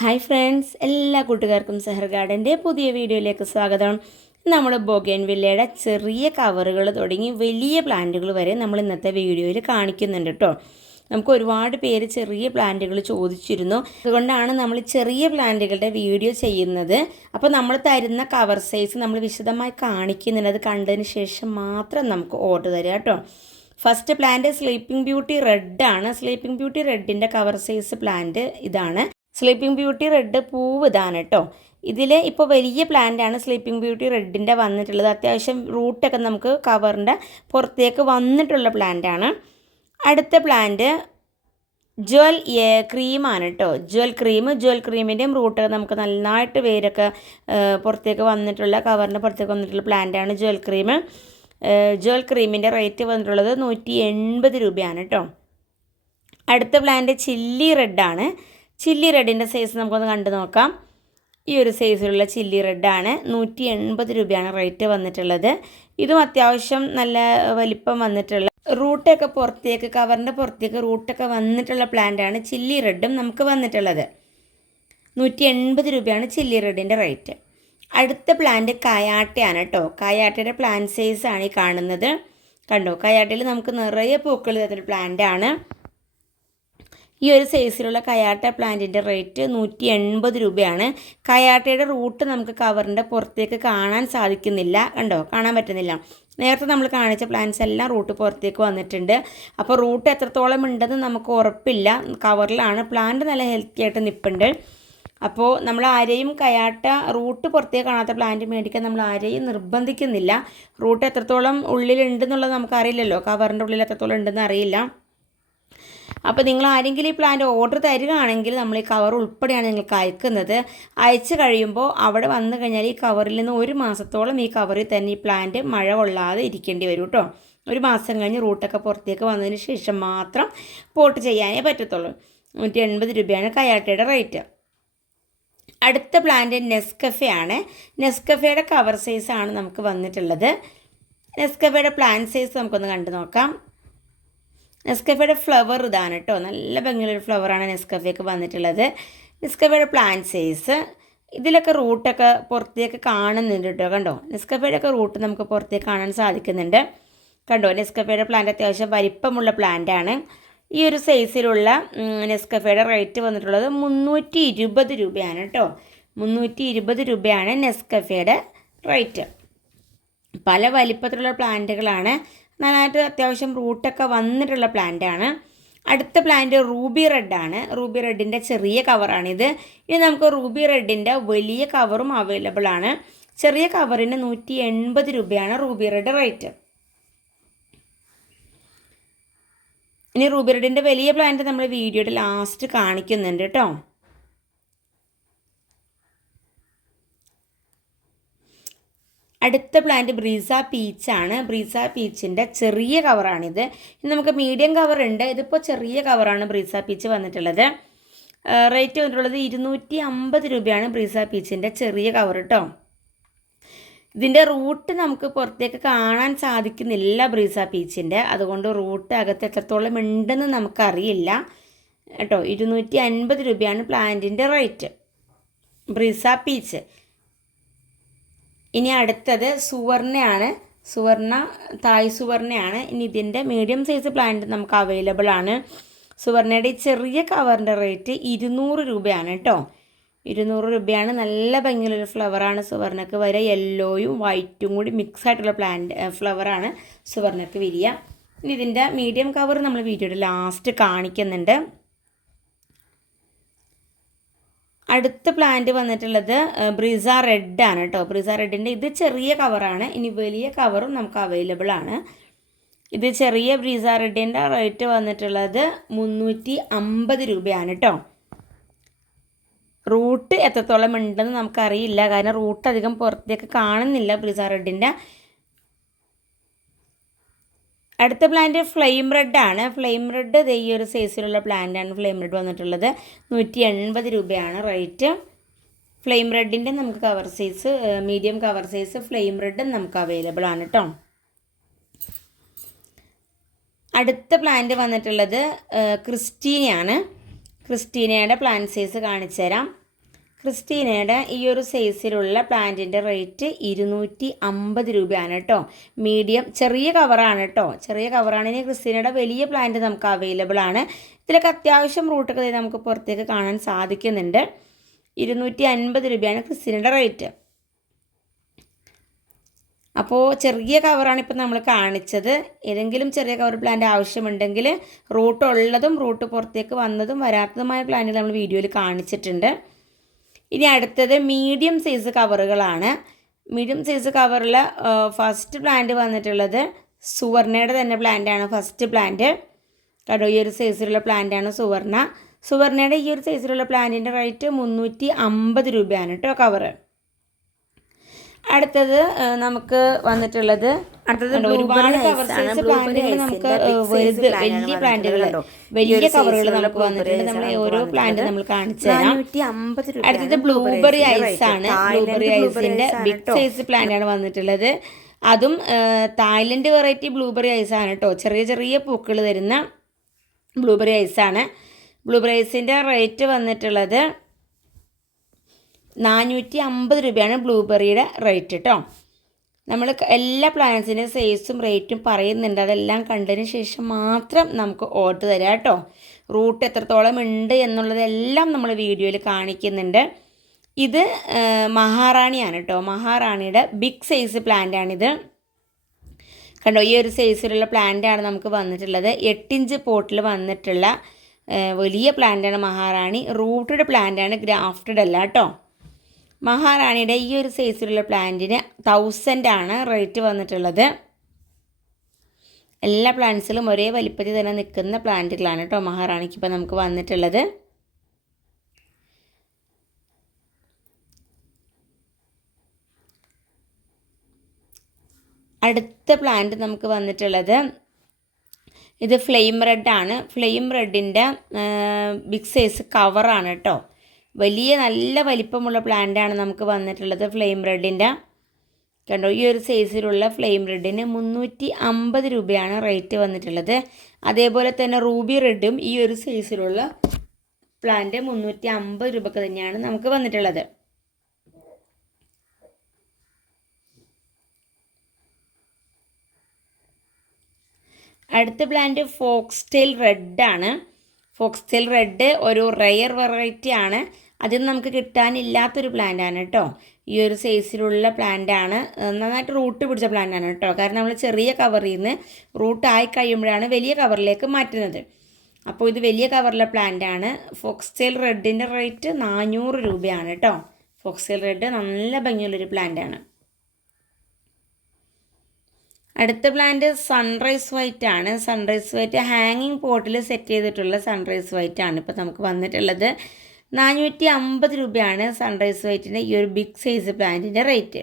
Hi friends എല്ലാ കൂട്ടുകാർക്കും സെഹർ ഗാർഡന്റെ പുതിയ വീഡിയോയിലേക്ക് സ്വാഗതം. നമ്മൾ ബൊഗേൻ വില്ലയുടെ ചെറിയ കവറുകൾ തുടങ്ങി വലിയ പ്ലാന്റുകൾ വരെ നമ്മൾ ഇന്നത്തെ വീഡിയോയിൽ കാണിക്കുന്നുണ്ട് കേട്ടോ നമുക്ക് ഒരുപാട് പേര് ചെറിയ പ്ലാന്റുകൾ ചോദിച്ചിരുന്നു. അതുകൊണ്ടാണ് നമ്മൾ ചെറിയ പ്ലാന്റുകളുടെ വീഡിയോ ചെയ്യുന്നത്. അപ്പോൾ നമ്മൾ തരുന്ന കവർ സൈസ് നമ്മൾ വിശദമായി കാണിക്കുന്നുണ്ട്. അത് കണ്ടതിന് ശേഷം മാത്രം നമുക്ക് ഓർഡർ തരാം കേട്ടോ first plant sleeping beauty red ആണ്. സ്ലീപ്പിംഗ് ബ്യൂട്ടി റെഡിന്റെ കവർ സൈസ് പ്ലാന്റ് ഇതാണ്. സ്ലീപ്പിംഗ് ബ്യൂട്ടി റെഡ് പൂവ് ഇതാണ് കേട്ടോ. ഇതിൽ ഇപ്പോൾ വലിയ പ്ലാന്റ് ആണ് സ്ലീപ്പിംഗ് ബ്യൂട്ടി റെഡിന്റെ വന്നിട്ടുള്ളത്. അത്യാവശ്യം റൂട്ടൊക്കെ നമുക്ക് കവറിന്റെ പുറത്തേക്ക് വന്നിട്ടുള്ള പ്ലാന്റ് ആണ്. അടുത്ത പ്ലാന്റ് ജ്വൽ ക്രീമാണ് കേട്ടോ. ജ്വൽ ക്രീം ജ്വൽ ക്രീമിന്റെയും റൂട്ട് നമുക്ക് നന്നായിട്ട് വേരൊക്കെ പുറത്തേക്ക് വന്നിട്ടുള്ള കവറിന്റെ പുറത്തേക്ക് വന്നിട്ടുള്ള പ്ലാന്റാണ് ജ്വൽ ക്രീം ജ്വൽ ക്രീമിന്റെ റേറ്റ് വന്നിട്ടുള്ളത് നൂറ്റി എൺപത് രൂപയാണ് കേട്ടോ. അടുത്ത പ്ലാന്റ് ചില്ലി റെഡാണ് ചില്ലി റെഡിന്റെ സൈസ് നമുക്കൊന്ന് കണ്ടു നോക്കാം. ഈ ഒരു സൈസിലുള്ള ചില്ലി റെഡാണ് നൂറ്റി എൺപത് രൂപയാണ് റേറ്റ് വന്നിട്ടുള്ളത്. ഇതും അത്യാവശ്യം നല്ല വലിപ്പം വന്നിട്ടുള്ള റൂട്ടൊക്കെ പുറത്തേക്ക് കവറിന്റെ പുറത്തേക്ക് റൂട്ടൊക്കെ വന്നിട്ടുള്ള പ്ലാന്റാണ് ചില്ലി റെഡും നമുക്ക് വന്നിട്ടുള്ളത്. നൂറ്റി എൺപത് രൂപയാണ് ചില്ലി റെഡിന്റെ റേറ്റ് അടുത്ത പ്ലാന്റ് കയാട്ടയാണ് കേട്ടോ കയാട്ടയുടെ പ്ലാന്റ് സൈസാണ് ഈ കാണുന്നത്. കണ്ടോ? കയാട്ടയിൽ നമുക്ക് നിറയെ പൂക്കൾ തരുന്ന പ്ലാന്റാണ് ഈ ഒരു സൈസിലുള്ള കയാട്ട പ്ലാന്റിന്റെ റേറ്റ് നൂറ്റി എൺപത് രൂപയാണ്. കയാട്ടയുടെ റൂട്ട് നമുക്ക് കവറിന്റെ പുറത്തേക്ക് കാണാൻ സാധിക്കുന്നില്ല. കണ്ടോ? കാണാൻ പറ്റുന്നില്ല. നേരത്തെ നമ്മൾ കാണിച്ച പ്ലാന്റ്സ് എല്ലാം റൂട്ട് പുറത്തേക്ക് വന്നിട്ടുണ്ട്. അപ്പോൾ റൂട്ട് എത്രത്തോളം ഉണ്ടെന്ന് നമുക്ക് ഉറപ്പില്ല. കവറിലാണ് പ്ലാന്റ് നല്ല ഹെൽത്തി ആയിട്ട് നിൽപ്പുണ്ട് അപ്പോൾ നമ്മൾ ആരെയും കയാട്ട റൂട്ട് പുറത്തേക്ക് കാണാത്ത പ്ലാന്റ് മേടിക്കാൻ നമ്മൾ ആരെയും നിർബന്ധിക്കുന്നില്ല. റൂട്ട് എത്രത്തോളം ഉള്ളിലുണ്ടെന്നുള്ളത് നമുക്കറിയില്ലല്ലോ. കവറിന്റെ ഉള്ളിൽ എത്രത്തോളം ഉണ്ടെന്ന് അറിയില്ല. അപ്പോൾ നിങ്ങൾ ആരെങ്കിലും ഈ പ്ലാന്റ് ഓർഡർ തരികയാണെങ്കിൽ നമ്മൾ ഈ കവർ ഉൾപ്പെടെയാണ് നിങ്ങൾക്ക് അയക്കുന്നത്. അയച്ചു കഴിയുമ്പോൾ അവിടെ വന്നു കഴിഞ്ഞാൽ ഈ കവറിൽ നിന്ന് ഒരു മാസത്തോളം ഈ കവറിൽ തന്നെ ഈ പ്ലാന്റ് മഴ കൊള്ളാതെ ഇരിക്കേണ്ടി വരും കേട്ടോ ഒരു മാസം കഴിഞ്ഞ് റൂട്ടൊക്കെ പുറത്തേക്ക് വന്നതിന് ശേഷം മാത്രം പോട്ട് ചെയ്യാനേ പറ്റത്തുള്ളൂ. നൂറ്റി എൺപത് രൂപയാണ് കയാട്ടയുടെ റേറ്റ് അടുത്ത പ്ലാന്റ് നെസ്കഫെ ആണ്. നെസ്കഫയുടെ കവർ സൈസാണ് നമുക്ക് വന്നിട്ടുള്ളത്. നെസ്കഫയുടെ പ്ലാന്റ് സൈസ് നമുക്കൊന്ന് കണ്ടു നോക്കാം. നെസ്കഫയുടെ ഫ്ലവർ ഇതാണ് കേട്ടോ. നല്ല ഭംഗിയുള്ളൊരു ഫ്ലവറാണ് നെസ്കഫയൊക്കെ വന്നിട്ടുള്ളത്. നെസ്കഫയുടെ പ്ലാന്റ് സൈസ്. ഇതിലൊക്കെ റൂട്ടൊക്കെ പുറത്തേക്ക് കാണുന്നുണ്ട് കേട്ടോ കണ്ടോ? നെസ്കഫയുടെ ഒക്കെ റൂട്ട് നമുക്ക് പുറത്തേക്ക് കാണാൻ സാധിക്കുന്നുണ്ട്. കണ്ടോ? നെസ്കഫയുടെ പ്ലാന്റ് അത്യാവശ്യം വലിപ്പമുള്ള പ്ലാന്റ് ആണ്. ഈ ഒരു സൈസിലുള്ള നെസ്കഫയുടെ റേറ്റ് വന്നിട്ടുള്ളത് മുന്നൂറ്റി ഇരുപത് രൂപയാണ് കേട്ടോ. മുന്നൂറ്റി ഇരുപത് രൂപയാണ് നെസ്കഫയുടെ റേറ്റ് പല വലിപ്പത്തിലുള്ള പ്ലാന്റുകളാണ് നന്നായിട്ട് അത്യാവശ്യം റൂട്ടൊക്കെ വന്നിട്ടുള്ള പ്ലാന്റാണ് അടുത്ത പ്ലാന്റ് റൂബി റെഡാണ് റൂബി റെഡിന്റെ ചെറിയ കവറാണിത് ഇനി നമുക്ക് റൂബി റെഡിന്റെ വലിയ കവറും അവൈലബിൾ ആണ്. ചെറിയ കവറിന് നൂറ്റി എൺപത് രൂപയാണ് റൂബി റെഡ് റേറ്റ് ഇനി റൂബി റെഡിന്റെ വലിയ പ്ലാന്റ് നമ്മൾ വീഡിയോയുടെ ലാസ്റ്റ് കാണിക്കുന്നുണ്ട് കേട്ടോ അടുത്ത പ്ലാന്റ് ബ്രീസ പീച്ചാണ് ബ്രീസ പീച്ചിന്റെ ചെറിയ കവറാണിത് നമുക്ക് മീഡിയം കവർ ഉണ്ട്. ഇതിപ്പോൾ ചെറിയ കവറാണ് ബ്രീസ പീച്ച് വന്നിട്ടുള്ളത്. റേറ്റ് വന്നിട്ടുള്ളത് ഇരുന്നൂറ്റി അമ്പത് രൂപയാണ് ബ്രീസ പീച്ചിന്റെ ചെറിയ കവർ കേട്ടോ ഇതിന്റെ റൂട്ട് നമുക്ക് പുറത്തേക്ക് കാണാൻ സാധിക്കുന്നില്ല ബ്രീസ പീച്ചിന്റെ അതുകൊണ്ട് റൂട്ട് അകത്ത് എത്രത്തോളം ഉണ്ടെന്ന് നമുക്കറിയില്ല. കേട്ടോ ഇരുന്നൂറ്റി അൻപത് രൂപയാണ് പ്ലാന്റിന്റെ റേറ്റ് ബ്രീസ പീച്ച് ഇനി അടുത്തത് സുവർണയാണ്. സുവർണ തായ് സുവർണയാണ്. ഇനി ഇതിന്റെ മീഡിയം സൈസ് പ്ലാന്റ് നമുക്ക് അവൈലബിൾ ആണ്. സുവർണയുടെ ചെറിയ കവറിന്റെ റേറ്റ് ഇരുന്നൂറ് രൂപയാണ് കേട്ടോ ഇരുന്നൂറ് രൂപയാണ്. നല്ല ഭംഗിയുള്ളൊരു ഫ്ലവറാണ് സുവർണക്ക് വരിക യെല്ലോയും വൈറ്റും കൂടി മിക്സ് ആയിട്ടുള്ള പ്ലാന്റ് ഫ്ലവറാണ് സുവർണക്ക് വിരിയ ഇനി ഇതിന്റെ മീഡിയം കവർ നമ്മൾ വീഡിയോയുടെ ലാസ്റ്റ് കാണിക്കുന്നുണ്ട്. അടുത്ത പ്ലാന്റ് വന്നിട്ടുള്ളത് ബ്രിസ റെഡ് ആണ് കേട്ടോ ബ്രിസ റെഡിന്റെ ഇത് ചെറിയ കവറാണ് ഇനി വലിയ കവറും നമുക്ക് അവൈലബിൾ ആണ്. ഇത് ചെറിയ ബ്രീസ റെഡിന്റെ റേറ്റ് വന്നിട്ടുള്ളത് മുന്നൂറ്റി അമ്പത് രൂപയാണ് കേട്ടോ റൂട്ട് എത്രത്തോളം ഉണ്ടെന്ന് നമുക്കറിയില്ല. കാരണം റൂട്ട് അധികം പുറത്തേക്ക് കാണുന്നില്ല ബ്രിസ റെഡിന്റെ അടുത്ത പ്ലാന്റ് ഫ്ലെയിം റെഡ് ആണ്. ഫ്ലെയിം റെഡ് ഈ ഒരു സൈസിലുള്ള പ്ലാന്റാണ് ഫ്ലെയിം റെഡ് വന്നിട്ടുള്ളത്. നൂറ്റി എൺപത് രൂപയാണ് റേറ്റ് ഫ്ലെയിം റെഡിന്റെ നമുക്ക് cover size medium cover size flame red നമുക്ക് അവൈലബിൾ ആണ് കേട്ടോ അടുത്ത പ്ലാന്റ് വന്നിട്ടുള്ളത് ക്രിസ്റ്റീനയാണ് ക്രിസ്റ്റീനയുടെ പ്ലാന്റ് സൈസ് കാണിച്ചു തരാം ക്രിസ്റ്റീനയുടെ ഈ ഒരു സൈസിലുള്ള പ്ലാന്റിന്റെ റേറ്റ് ഇരുന്നൂറ്റി അമ്പത് രൂപയാണ് കേട്ടോ. മീഡിയം ചെറിയ കവറാണ് കേട്ടോ. ചെറിയ കവറാണ് ഇനി ക്രിസ്റ്റീനയുടെ വലിയ പ്ലാന്റ് നമുക്ക് അവൈലബിൾ ആണ്. ഇതിലൊക്കെ അത്യാവശ്യം റൂട്ടൊക്കെ നമുക്ക് പുറത്തേക്ക് കാണാൻ സാധിക്കുന്നുണ്ട്. ഇരുന്നൂറ്റി അൻപത് രൂപയാണ് ക്രിസ്റ്റീനയുടെ റേറ്റ് അപ്പോൾ ചെറിയ കവറാണ് ഇപ്പോൾ നമ്മൾ കാണിച്ചത്. ഏതെങ്കിലും ചെറിയ കവർ പ്ലാന്റ് ആവശ്യമുണ്ടെങ്കിൽ റൂട്ട് ഉള്ളതും റൂട്ട് പുറത്തേക്ക് വന്നതും വരാത്തതുമായ പ്ലാന്റ് നമ്മൾ വീഡിയോയിൽ കാണിച്ചിട്ടുണ്ട്. ഇനി അടുത്തത് മീഡിയം സൈസ് കവറുകളാണ് മീഡിയം സൈസ് കവറിൽ ഫസ്റ്റ് പ്ലാന്റ് വന്നിട്ടുള്ളത് സുവർണയുടെ തന്നെ പ്ലാന്റാണ് ഫസ്റ്റ് പ്ലാന്റ് കേട്ടോ ഈ ഒരു സൈസിലുള്ള പ്ലാന്റാണ് സുവർണ. സുവർണയുടെ ഈ ഒരു സൈസിലുള്ള പ്ലാന്റിന്റെ റേറ്റ് മുന്നൂറ്റി അമ്പത് രൂപയാണ് കേട്ടോ കവറ് അടുത്തത് നമുക്ക് വന്നിട്ടുള്ളത് അടുത്തത് ഒരുപാട് കവർ സൈസ് പ്ലാന്റുകൾ നമുക്ക് വലുത് വലിയ പ്ലാന്റുകൾ വലിയ കവറുകൾ നമുക്ക് വന്നിട്ടുണ്ട്. നമ്മൾ ഓരോ പ്ലാന്റ് നമ്മൾ കാണിച്ചു തരാം. അടുത്തത് ബ്ലൂബെറി ഐസ് ആണ്. ബ്ലൂബെറി ഐസിന്റെ ബിഗ് സൈസ് പ്ലാന്റ് ആണ് വന്നിട്ടുള്ളത്. അതും തായ്ലൻഡ് വെറൈറ്റി ബ്ലൂബെറി ഐസ് ആണ് കേട്ടോ ചെറിയ ചെറിയ പൂക്കൾ തരുന്ന ബ്ലൂബെറി ഐസ് ആണ്. ബ്ലൂബെറി ഐസിന്റെ റേറ്റ് വന്നിട്ടുള്ളത് നാനൂറ്റി അമ്പത് രൂപയാണ് ബ്ലൂബെറിയുടെ റേറ്റ് കേട്ടോ നമ്മൾ എല്ലാ പ്ലാന്റ്സിന്റെ സൈസും റേറ്റും പറയുന്നുണ്ട്. അതെല്ലാം കണ്ടതിന് ശേഷം മാത്രം നമുക്ക് ഓർഡർ തരാം കേട്ടോ. റൂട്ട് എത്രത്തോളം ഉണ്ട് എന്നുള്ളതെല്ലാം നമ്മൾ വീഡിയോയിൽ കാണിക്കുന്നുണ്ട്. ഇത് മഹാറാണിയാണ് കേട്ടോ. മഹാറാണിയുടെ ബിഗ് സൈസ് പ്ലാന്റാണിത് കണ്ടോ ഈ ഒരു സൈസിലുള്ള പ്ലാന്റാണ് നമുക്ക് വന്നിട്ടുള്ളത്. എട്ടിഞ്ച് പോട്ടിൽ വന്നിട്ടുള്ള വലിയ പ്ലാന്റാണ് മഹാറാണി. റൂട്ടഡ് പ്ലാന്റാണ് ഗ്രാഫ്റ്റഡ് അല്ല കേട്ടോ. മഹാറാണിയുടെ ഈ ഒരു സൈസിലുള്ള പ്ലാന്റിന് തൗസൻഡ് ആണ് റേറ്റ് വന്നിട്ടുള്ളത്. എല്ലാ പ്ലാന്റ്സിലും ഒരേ വലിപ്പത്തിൽ തന്നെ നിൽക്കുന്ന പ്ലാന്റുകളാണ് കേട്ടോ മഹാറാണിക്ക് ഇപ്പോൾ നമുക്ക് വന്നിട്ടുള്ളത്. അടുത്ത പ്ലാന്റ് നമുക്ക് വന്നിട്ടുള്ളത് ഇത് ഫ്ലെയിം റെഡ് ആണ്. ഫ്ലെയിം റെഡിന്റെ ബിഗ് സൈസ് കവറാണ് കേട്ടോ വലിയ നല്ല വലിപ്പമുള്ള പ്ലാന്റാണ് നമുക്ക് വന്നിട്ടുള്ളത് ഫ്ലെയിം റെഡിന്റെ കണ്ടോ ഈ ഒരു സൈസിലുള്ള ഫ്ലെയിം റെഡിന് മുന്നൂറ്റി അമ്പത് രൂപയാണ് റേറ്റ് വന്നിട്ടുള്ളത്. അതേപോലെ തന്നെ റൂബി റെഡും ഈ ഒരു സൈസിലുള്ള പ്ലാന്റ് മുന്നൂറ്റി അമ്പത് രൂപക്ക് തന്നെയാണ് നമുക്ക് വന്നിട്ടുള്ളത്. അടുത്ത പ്ലാന്റ് റെഡ് ആണ് ഫോക്സ്റ്റൈൽ റെഡ് ഒരു റെയർ വെറൈറ്റി ആണ്. അതിൽ നമുക്ക് കിട്ടാനില്ലാത്തൊരു പ്ലാന്റ് ആണ് കേട്ടോ ഈ ഒരു സൈസിലുള്ള പ്ലാന്റ് ആണ്. നന്നായിട്ട് റൂട്ട് പിടിച്ച പ്ലാന്റ് ആണ് കേട്ടോ കാരണം നമ്മൾ ചെറിയ കവറിൽ നിന്ന് റൂട്ട് ആയി കഴിയുമ്പോഴാണ് വലിയ കവറിലേക്ക് മാറ്റുന്നത്. അപ്പോൾ ഇത് വലിയ കവറിലെ പ്ലാന്റ് ആണ്. ഫോക്സ്റ്റൈൽ റെഡിന്റെ റേറ്റ് നാനൂറ് രൂപയാണ് കേട്ടോ ഫോക്സ്റ്റൈൽ റെഡ് നല്ല ഭംഗിയുള്ളൊരു പ്ലാന്റ് ആണ്. അടുത്ത പ്ലാന്റ് സൺറൈസ് വൈറ്റ് ആണ്. സൺറൈസ് വൈറ്റ് ഹാങ്ങിങ് പോട്ടിൽ സെറ്റ് ചെയ്തിട്ടുള്ള സൺറൈസ് വൈറ്റ് ആണ് ഇപ്പോൾ നമുക്ക് വന്നിട്ടുള്ളത്. നാനൂറ്റി അമ്പത് രൂപയാണ് സൺറൈസ് വൈറ്റിന്റെ ഈ ഒരു ബിഗ് സൈസ് പ്ലാന്റിന്റെ റേറ്റ്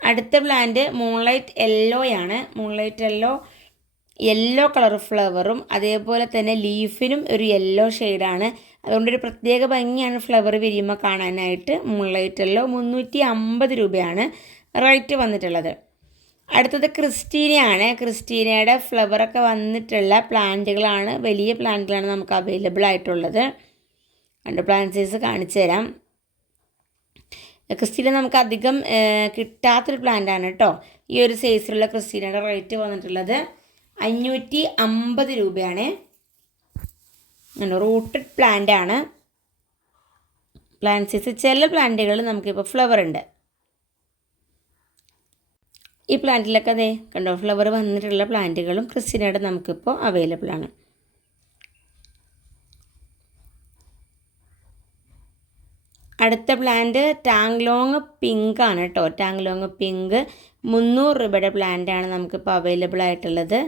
അടുത്ത പ്ലാന്റ് മൂൺലൈറ്റ് യെല്ലോ ആണ്. മൂൺലൈറ്റ് യെല്ലോ യെല്ലോ കളർ ഫ്ലവറും അതേപോലെ തന്നെ ലീഫിനും ഒരു യെല്ലോ ഷെയ്ഡാണ് അതുകൊണ്ടൊരു പ്രത്യേക ഭംഗിയാണ് ഫ്ലവർ വിരിയുമ്പോൾ കാണാനായിട്ട്. മുള്ളൈറ്റല്ലോ മുന്നൂറ്റി അമ്പത് രൂപയാണ് റേറ്റ് വന്നിട്ടുള്ളത്. അടുത്തത് ക്രിസ്റ്റീനയാണ്. ക്രിസ്റ്റീനയുടെ ഫ്ലവറൊക്കെ വന്നിട്ടുള്ള പ്ലാന്റുകളാണ്. വലിയ പ്ലാന്റുകളാണ് നമുക്ക് അവൈലബിൾ ആയിട്ടുള്ളത്. രണ്ട് പ്ലാന്റ് സൈസ് കാണിച്ചു തരാം. ക്രിസ്റ്റീന നമുക്ക് അധികം കിട്ടാത്തൊരു പ്ലാന്റാണ് കേട്ടോ ഈ ഒരു സൈസിലുള്ള ക്രിസ്റ്റീനയുടെ റേറ്റ് വന്നിട്ടുള്ളത് അഞ്ഞൂറ്റി അമ്പത് രൂപയാണ്. റൂട്ടഡ് പ്ലാന്റ് ആണ്. പ്ലാന്റ് സൈസ് ചില പ്ലാന്റുകൾ നമുക്കിപ്പോൾ ഫ്ലവർ ഉണ്ട്. ഈ പ്ലാന്റിലൊക്കെ അതെ കണ്ടോ ഫ്ലവർ വന്നിട്ടുള്ള പ്ലാന്റുകളും ക്രിസ്റ്റിനായിട്ട് നമുക്കിപ്പോൾ അവൈലബിൾ ആണ്. അടുത്ത പ്ലാന്റ് ടാങ്ലോങ് പിങ്ക് ആണ് കേട്ടോ. ടാങ്ലോങ് പിങ്ക് മുന്നൂറ് രൂപയുടെ പ്ലാന്റ് ആണ് നമുക്കിപ്പോൾ അവൈലബിൾ ആയിട്ടുള്ളത്.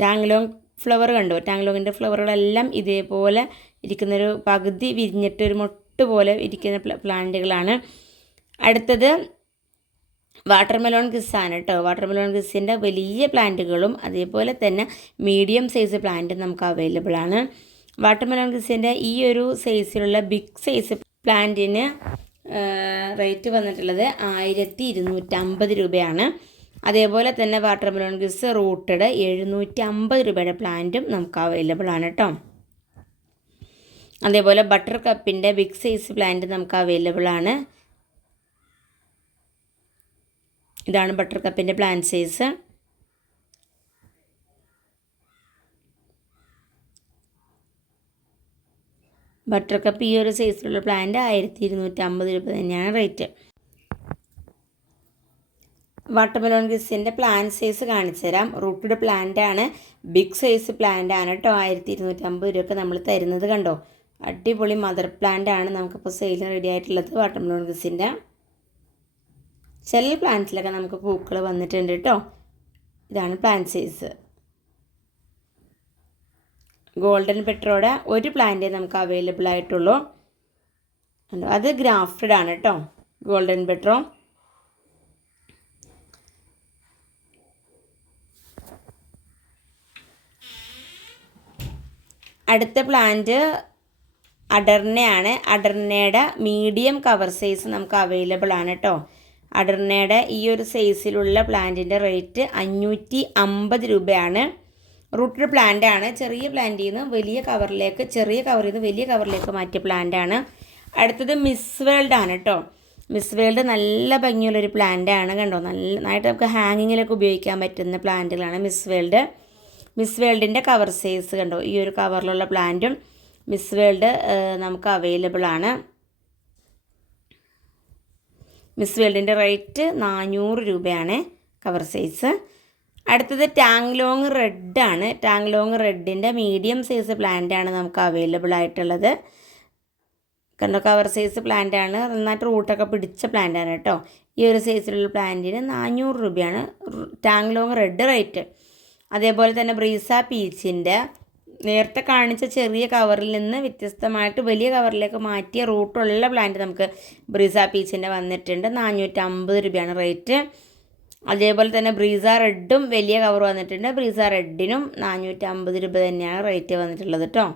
ടാങ്ലോങ് ഫ്ലവർ കണ്ടോ. ടാങ്ലോങ്ങിന്റെ ഫ്ലവറുകളെല്ലാം ഇതേപോലെ ഇരിക്കുന്നൊരു പകുതി വിരിഞ്ഞിട്ട് ഒരു മൊട്ട് പോലെ ഇരിക്കുന്ന പ്ല- പ്ലാന്റുകളാണ്. അടുത്തത് വാട്ടർ മെലോൺ കിസ്സാണ് കേട്ടോ വാട്ടർ മെലോൺ കിസ്സിന്റെ വലിയ പ്ലാന്റുകളും അതേപോലെ തന്നെ മീഡിയം സൈസ് പ്ലാന്റും നമുക്ക് അവൈലബിൾ ആണ്. വാട്ടർ മെലോൺ കിസ്സിന്റെ ഈ ഒരു സൈസിലുള്ള ബിഗ് സൈസ് പ്ലാന്റിന് റേറ്റ് വന്നിട്ടുള്ളത് ആയിരത്തി ഇരുന്നൂറ്റമ്പത് രൂപയാണ്. അതേപോലെ തന്നെ വാട്ടർ മെലോൺ ഗിസ് റൂട്ടഡ് എഴുന്നൂറ്റി അമ്പത് രൂപയുടെ പ്ലാന്റും നമുക്ക് അവൈലബിൾ ആണ് കേട്ടോ അതേപോലെ ബട്ടർ കപ്പിന്റെ ബിഗ് സൈസ് പ്ലാന്റ് നമുക്ക് അവൈലബിൾ ആണ്. ഇതാണ് ബട്ടർ കപ്പിന്റെ പ്ലാന്റ് സൈസ് ബട്ടർ കപ്പ് ഈ ഒരു സൈസിലുള്ള പ്ലാന്റ് ആയിരത്തി ഇരുന്നൂറ്റി അമ്പത് രൂപ തന്നെയാണ് റേറ്റ് വാട്ടർമെലോൺ ഗ്രിസിന്റെ പ്ലാന്റ് സൈസ് കാണിച്ചു തരാം. റൂട്ടഡ് പ്ലാന്റ് ആണ്. ബിഗ് സൈസ് പ്ലാന്റ് ആണ് കേട്ടോ. ആയിരത്തി ഇരുന്നൂറ്റി അമ്പത് രൂപയൊക്കെ നമ്മൾ തരുന്നത് കണ്ടോ? അടിപൊളി മദർ പ്ലാന്റ് ആണ്. നമുക്കിപ്പോൾ സെയിലിന് റെഡി ആയിട്ടുള്ളത് വാട്ടർമെലോൺ ഗ്രിസിന്റെ ചില പ്ലാന്റ്സിലൊക്കെ നമുക്ക് പൂക്കൾ വന്നിട്ടുണ്ട് കേട്ടോ. ഇതാണ് പ്ലാന്റ് സൈസ് ഗോൾഡൻ പെട്രോയുടെ ഒരു പ്ലാന്റേ നമുക്ക് അവൈലബിൾ ആയിട്ടുള്ളൂ. അത് ഗ്രാഫ്റ്റഡ് ആണ് കേട്ടോ. ഗോൾഡൻ പെട്രോ അടുത്ത പ്ലാന്റ് അഡർണയാണ് അഡർണയുടെ മീഡിയം കവർ സൈസ് നമുക്ക് അവൈലബിൾ ആണ് കേട്ടോ അഡർണയുടെ ഈ ഒരു സൈസിലുള്ള പ്ലാന്റിന്റെ റേറ്റ് അഞ്ഞൂറ്റി അമ്പത് രൂപയാണ്. റൂട്ടഡ് പ്ലാന്റ് ആണ്. ചെറിയ പ്ലാന്റിൽ നിന്ന് വലിയ കവറിലേക്ക് ചെറിയ കവറിൽ നിന്ന് വലിയ കവറിലേക്ക് മാറ്റിയ പ്ലാന്റ് ആണ്. അടുത്തത് മിസ് വേൾഡ് ആണ് കേട്ടോ മിസ് വേൾഡ് നല്ല ഭംഗിയുള്ളൊരു പ്ലാന്റ് ആണ് കണ്ടോ. നന്നായിട്ട് നമുക്ക് ഹാങ്ങിങ്ങിലൊക്കെ ഉപയോഗിക്കാൻ പറ്റുന്ന പ്ലാന്റുകളാണ് മിസ് വേൾഡ് മിസ് വേൾഡിന്റെ കവർ സൈസ് കണ്ടോ? ഈ ഒരു കവറിലുള്ള പ്ലാന്റും മിസ് വേൾഡ് നമുക്ക് അവൈലബിൾ ആണ്. മിസ് വേൾഡിന്റെ റേറ്റ് നാനൂറ് രൂപയാണ് കവർ സൈസ് അടുത്തത് ടാങ് ലോങ് റെഡ് ആണ്. ടാങ്ലോങ് റെഡിന്റെ മീഡിയം സൈസ് പ്ലാന്റ് ആണ് നമുക്ക് അവൈലബിൾ ആയിട്ടുള്ളത്. കണ്ടോ? കവർ സൈസ് പ്ലാന്റ് ആണ്. നന്നായിട്ട് റൂട്ടൊക്കെ പിടിച്ച പ്ലാന്റാണ് കേട്ടോ. ഈ ഒരു സൈസിലുള്ള പ്ലാന്റിന് നാനൂറ് രൂപയാണ്. ടാങ് ലോങ് റെഡ് റേറ്റ് അതേപോലെ തന്നെ ബ്രീസ പീച്ചിന്റെ നേരത്തെ കാണിച്ച ചെറിയ കവറിൽ നിന്ന് വ്യത്യസ്തമായിട്ട് വലിയ കവറിലേക്ക് മാറ്റിയ റൂട്ടുള്ള പ്ലാന്റ് നമുക്ക് ബ്രീസ പീച്ചിന്റെ വന്നിട്ടുണ്ട്. നാനൂറ്റമ്പത് രൂപയാണ് റേറ്റ്. അതേപോലെ തന്നെ ബ്രീസ റെഡും വലിയ കവർ വന്നിട്ടുണ്ട്. ബ്രീസ റെഡിനും നാനൂറ്റമ്പത് രൂപ തന്നെയാണ് റേറ്റ് വന്നിട്ടുള്ളത് കേട്ടോ.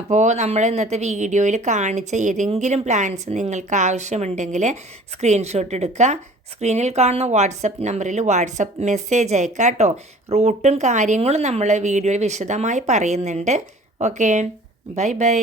അപ്പോൾ നമ്മൾ ഇന്നത്തെ വീഡിയോയിൽ കാണിച്ച ഏതെങ്കിലും പ്ലാൻസ് നിങ്ങൾക്ക് ആവശ്യമുണ്ടെങ്കിൽ സ്ക്രീൻഷോട്ട് എടുക്കുക സ്ക്രീനിൽ കാണുന്ന വാട്സപ്പ് നമ്പറിൽ വാട്സപ്പ് മെസ്സേജ് അയക്കുക കേട്ടോ. റൂട്ടും കാര്യങ്ങളും നമ്മൾ വീഡിയോയിൽ വിശദമായി പറയുന്നുണ്ട്. Okay bye bye